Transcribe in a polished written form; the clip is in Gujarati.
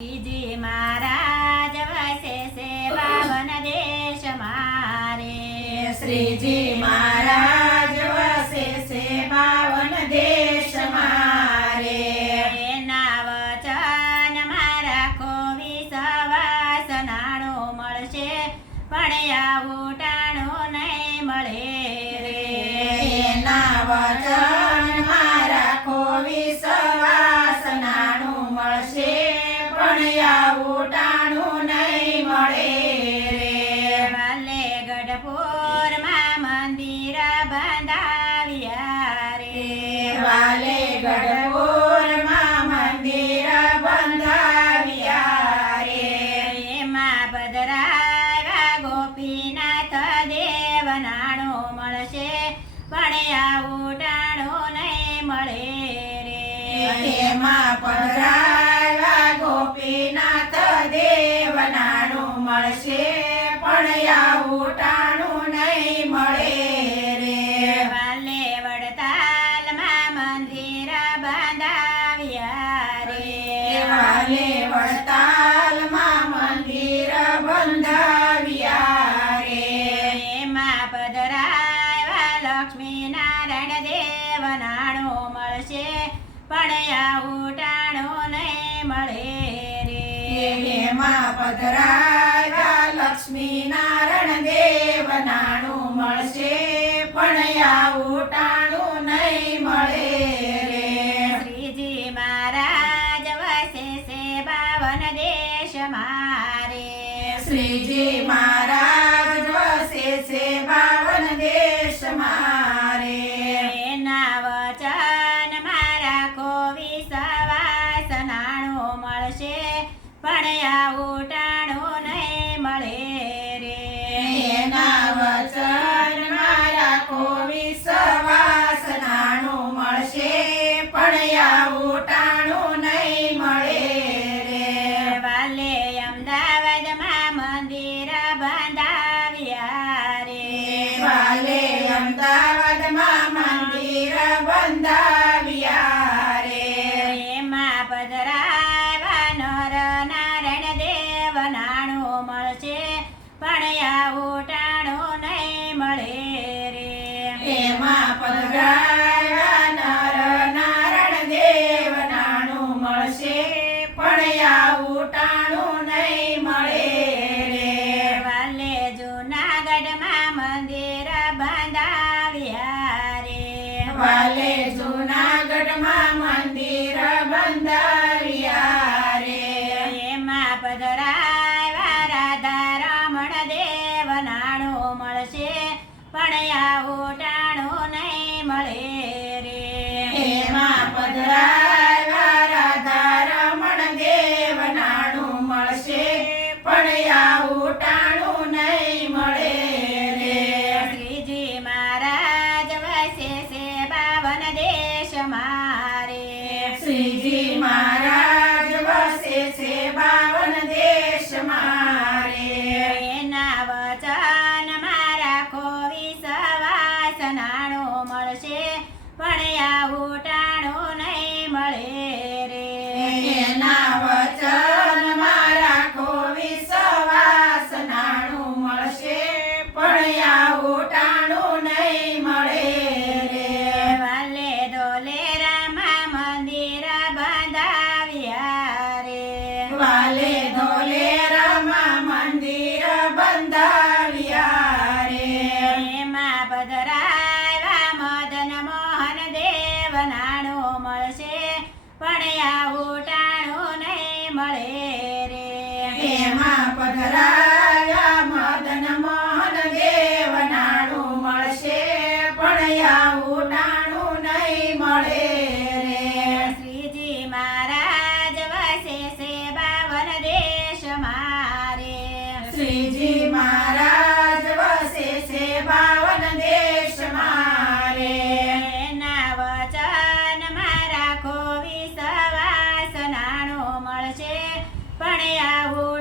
શ્રીજી મહારાજ વસે છે બાવન દેશ મારે। શ્રીજી મહારાજ વસે છે બાવન દેશ મારે। એના વચન મારા ખો વિશ્વાસ નાણું મળશે પણ આવું ટાણું નહીં મળે રે। એના વચન મારા ખો વિશ્વાસ નાણું મળશે પણ આવું ટાણું નહીં મળે રે। વાલે ગઢપુરમાં મંદિર બંધાવ્યા રે। વાલે ગઢપુરમાં મંદિર બંધાવ્યા રે। એમાં પધરાવ્યા ગોપીનાથ દેવ નાણું મળશે પણ આવું ટાણું નહીં મળે રે। એમાં પધરાવ્યા ગોપીનાથ દેવ નાણું મળશે પણ આવું ટાણું નહીં મળે રે। વાલે વડતાલમાં મંદિર બંધાવ્યા રે। વાલે વડતાલમાં મંદિર બંધાવ્યા રે। એમાં પધરાવ્યા લક્ષ્મી નારાયણ દેવ નાણું મળશે પણ આવું ટાણું નહીં મળે રે। એમાં પધરાવ્યા લક્ષ્મી નારાયણ દેવ નાણું મળશે પણ આવું ટાણું નહીં મળે રે। શ્રીજી મહારાજ વસે છે બાવન દેશ મારે। શ્રીજી મહારાજ વસે છે બાવન દેશ મારે। એના વચન મારા ખો વિશ્વાસ નાણું મળશે પણ આવું ટાણું નહીં મળે રે। એના વચન મારા ખો વિશ્વાસ નાણું મળશે પણ આવું ટાણું નહીં મળે રે। વાલે અમદાવાદમાં મંદિર બંધાવ્યા રે। વાલે અમદાવાદમાં મંદિર બંધાવ્યા રે। એમાં પધરાવ્યા નર નારાયણ દેવ નાણું મળશે પણ આવું ટાણું નહીં મળે રે। એમાં પધરાવ્યા નર નારાયણ દેવ નાણું મળશે પણ આવું ટાણું નહીં મળે રે। વાલે જૂનાગઢમાં મંદિર બંધાવ્યા રે। વાલે જૂનાગઢમાં મંદિર બંધાવ્યા રે। એમાં પધરાવ્યા રાધા રમણ દેવ નાણું મળશે પણ આવું ટાણું નહીં મળે રે। એમાં પધરાવ્યા રાધા રમણ દેવ નાણું મળશે પણ આવું ટાણું નહીં મળે રે। શ્રીજી મહારાજ વસે છે બાવન દેશ મારે। શ્રીજી મહારાજ વસે છે બાવન દેશ મારે। એના વચન મારા ખો વિશ્વાસ નાણું મળશે પણ આવું ટાણું નહીં મળે રે। એના વચન મારા ખો વિશ્વાસ નાણું મળશે પણ આવું ટાણું નહીં મળે રે। વાલે ધોલેરામાં મંદિર બંધાવ્યા રે। વાલે ધોલેરામાં મંદિર બંધાવ્યા રે। એમાં પધરાવ્યા મદન મોહન દેવ નાણું મળશે પણ આવું ટાણું નહીં મળે રે। એમાં પધરાવ્યા મદન મોહન દેવ નાણું મળશે પણ આવું ટાણું નહીં મળે રે। શ્રીજી મહારાજ વસે છે બાવન દેશ મારે। શ્રીજી મહારાજ વસે છે બાવન દેશ મારે। એના વચન મારા ખો વિશ્વાસ નાણું મળશે પણ આવું